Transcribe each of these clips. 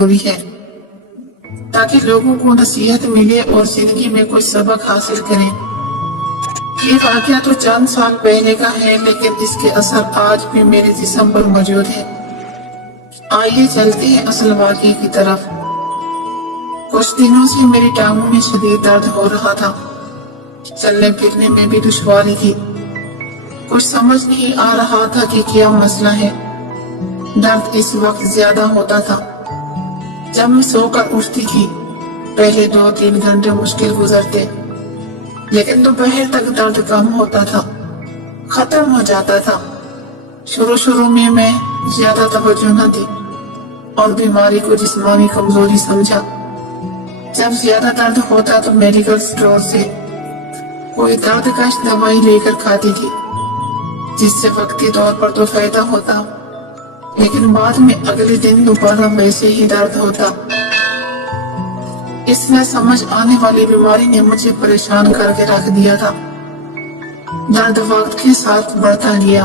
ضروری ہے تاکہ لوگوں کو نصیحت ملے اور زندگی میں کوئی سبق حاصل کریں۔ یہ واقعہ تو چند سال پہلے کا ہے، لیکن اس کے اثر آج بھی میرے جسم پر موجود ہے۔ آئیے چلتے ہیں اصل واقعے کی طرف۔ کچھ دنوں سے میری ٹانگوں میں شدید درد ہو رہا تھا، چلنے پھرنے میں بھی دشواری تھی۔ کچھ سمجھ نہیں آ رہا تھا کہ کیا مسئلہ ہے۔ درد اس وقت زیادہ ہوتا تھا جب میں سو کر اٹھتی تھی۔ پہلے 2-3 گھنٹے مشکل گزرتے، لیکن دوپہر تک درد کم ہوتا تھا، ختم ہو جاتا تھا۔ شروع میں زیادہ توجہ نہ دی اور بیماری کو جسمانی کمزوری سمجھا۔ جب زیادہ درد ہوتا تو میڈیکل سٹور سے کوئی درد کش دوائی لے کر کھاتی تھی، جس سے وقتی طور پر تو فائدہ ہوتا، لیکن بعد میں اگلے دن دوبارہ ویسے ہی درد ہوتا۔ اس نہ سمجھ آنے والی بیماری نے مجھے پریشان کر کے رکھ دیا تھا۔ درد وقت کے ساتھ بڑھتا گیا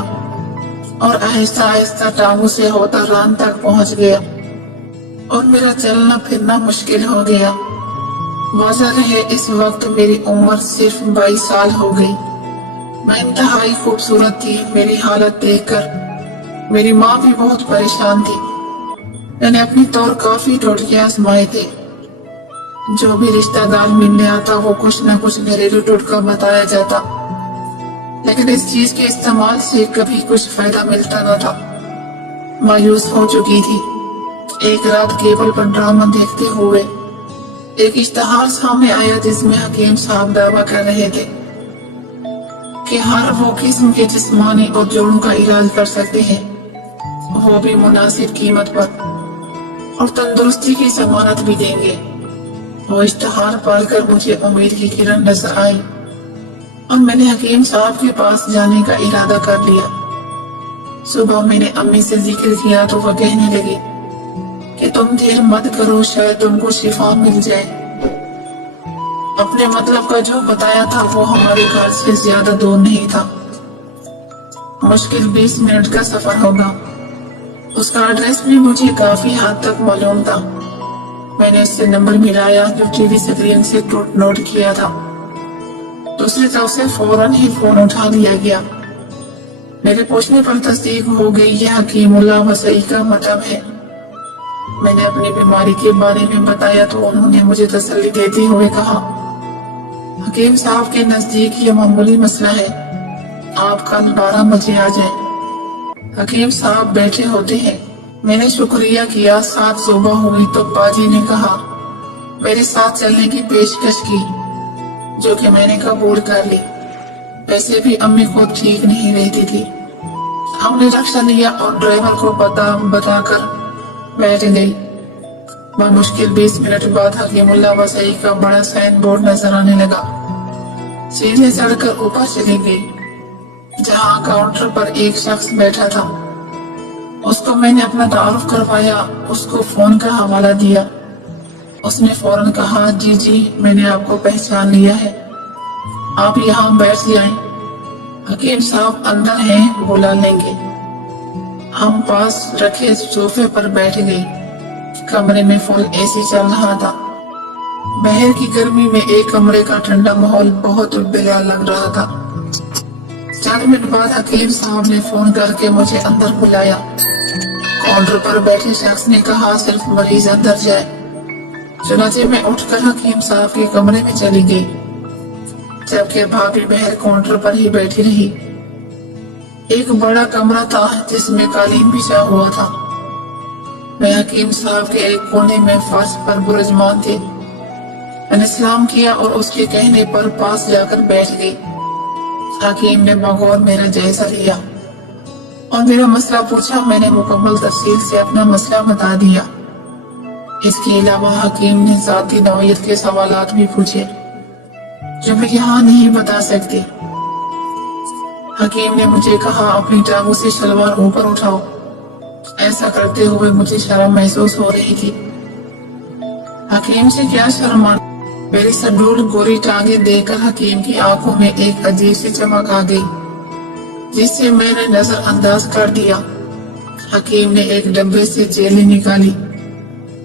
اور آہستہ آہستہ ٹانگوں سے ہوتا ران تک پہنچ گیا اور میرا چلنا پھرنا مشکل ہو گیا۔ واضح رہے اس وقت میری عمر صرف 22 سال ہو گئی۔ میں انتہائی خوبصورت تھی۔ میری حالت دیکھ کر میری ماں بھی بہت پریشان تھی۔ میں نے اپنی طور کافی ٹوٹکے آزمائے تھے۔ جو بھی رشتہ دار ملنے آتا وہ کچھ نہ کچھ گھریلو ٹوٹکا بتایا جاتا، لیکن اس چیز کے استعمال سے کبھی کچھ فائدہ ملتا نہ تھا۔ مایوس ہو چکی تھی۔ ایک رات کیبل پر ڈرامہ دیکھتے ہوئے ایک اشتہار سامنے آیا جس میں حکیم صاحب دعویٰ کر رہے تھے کہ ہر وہ قسم کے جسمانی اور جوڑوں کا علاج کر سکتے ہیں، وہ بھی مناسب قیمت پر، اور تندرستی کی ضمانت بھی دیں گے۔ وہ اشتہار پڑھ کر مجھے امید کی کرن نظر آئی اور میں نے حکیم صاحب کے پاس جانے کا ارادہ کر لیا۔ صبح میں نے امی سے ذکر کیا تو وہ کہنے لگی کہ تم دیر مت کرو، شاید تم کو شفا مل جائے۔ اپنے مطلب کا جو بتایا تھا وہ ہمارے گھر سے زیادہ دور نہیں تھا، مشکل 20 منٹ کا سفر ہوگا۔ اس کا ایڈریس بھی مجھے کافی حد تک معلوم تھا۔ میں نے اس سے نمبر ملایا جو ٹی وی اسکرین سے نوٹ کیا تھا۔ دوسری طرف سے فوراً ہی فون اٹھا لیا گیا۔ میرے پوچھنے پر تصدیق ہو گئی، یہ حکیم اللہ وسیع کا مطلب ہے۔ میں نے اپنی بیماری کے بارے میں بتایا تو انہوں نے مجھے تسلی دیتے ہوئے کہا، حکیم صاحب کے نزدیک یہ معمولی مسئلہ ہے، آپ کل 12 بجے آ جائیں۔ حکیم صاحب بیٹھے ہوتے ہیں۔ میں نے شکریہ کیا۔ 7 صبح ہوئی تو باجی نے کہا، میرے ساتھ چلنے کی پیشکش کی، جو کہ میں نے قبول کر لی۔ ویسے بھی امی خود ٹھیک نہیں رہتی تھی۔ ہم نے رکشہ لیا اور ڈرائیور کو بتا کر بیٹھ گئی۔ بمشکل 20 منٹ بعد حکیم اللہ وسیع کا بڑا سائن بورڈ نظر آنے لگا۔ سیڑھیاں چڑھ کر اوپر چلی گئی، جہاں کاؤنٹر پر ایک شخص بیٹھا تھا۔ اس کو میں نے اپنا تعارف کروایا، اس کو فون کا حوالہ دیا۔ اس نے فوراً کہا، جی میں نے آپ کو پہچان لیا ہے، آپ یہاں بیٹھ جائیں، حکیم صاحب اندر ہیں، بلا لیں گے۔ ہم پاس رکھے صوفے پر بیٹھ گئے۔ کمرے میں فل اے سی چل رہا تھا۔ باہر کی گرمی میں ایک کمرے کا ٹھنڈا ماحول بہت بلا لگ رہا تھا۔ چند منٹ بعد حکیم صاحب نے فون کر کے مجھے اندر بلایا۔ کاؤنٹر پر بیٹھے شخص نے کہا، صرف مریض اندر جائے۔ چنانچہ میں اٹھ کر حکیم صاحب کے کمرے میں چلی گئی، جبکہ بھابھی باہر کاؤنٹر پر ہی بیٹھی رہی۔ ایک بڑا کمرہ تھا جس میں قالین بچھا ہوا تھا۔ میں حکیم صاحب کے ایک کونے میں فرش پر برجمان تھے۔ میں نے سلام کیا اور اس کے کہنے پر پاس جا کر بیٹھ گئی۔ حکیم نے بغور میرا جائزہ لیا اور میرا مسئلہ پوچھا۔ میں نے مکمل تفصیل سے اپنا مسئلہ بتا دیا۔ اس کے علاوہ حکیم نے ذاتی نوعیت کے سوالات بھی پوچھے جو میں یہاں نہیں بتا سکتی۔ حکیم نے مجھے کہا، اپنی ٹانگوں سے شلوار اوپر اٹھاؤ۔ ایسا کرتے ہوئے مجھے شرم محسوس ہو رہی تھی۔ حکیم سے کیا شرم آنا؟ میری سڈول گوری ٹانگیں دیکھ کر حکیم کی آنکھوں میں ایک عجیب سی چمک آ گئی، جس سے میں نے نظر انداز کر دیا۔ حکیم نے ایک ڈبے سے جیلی نکالی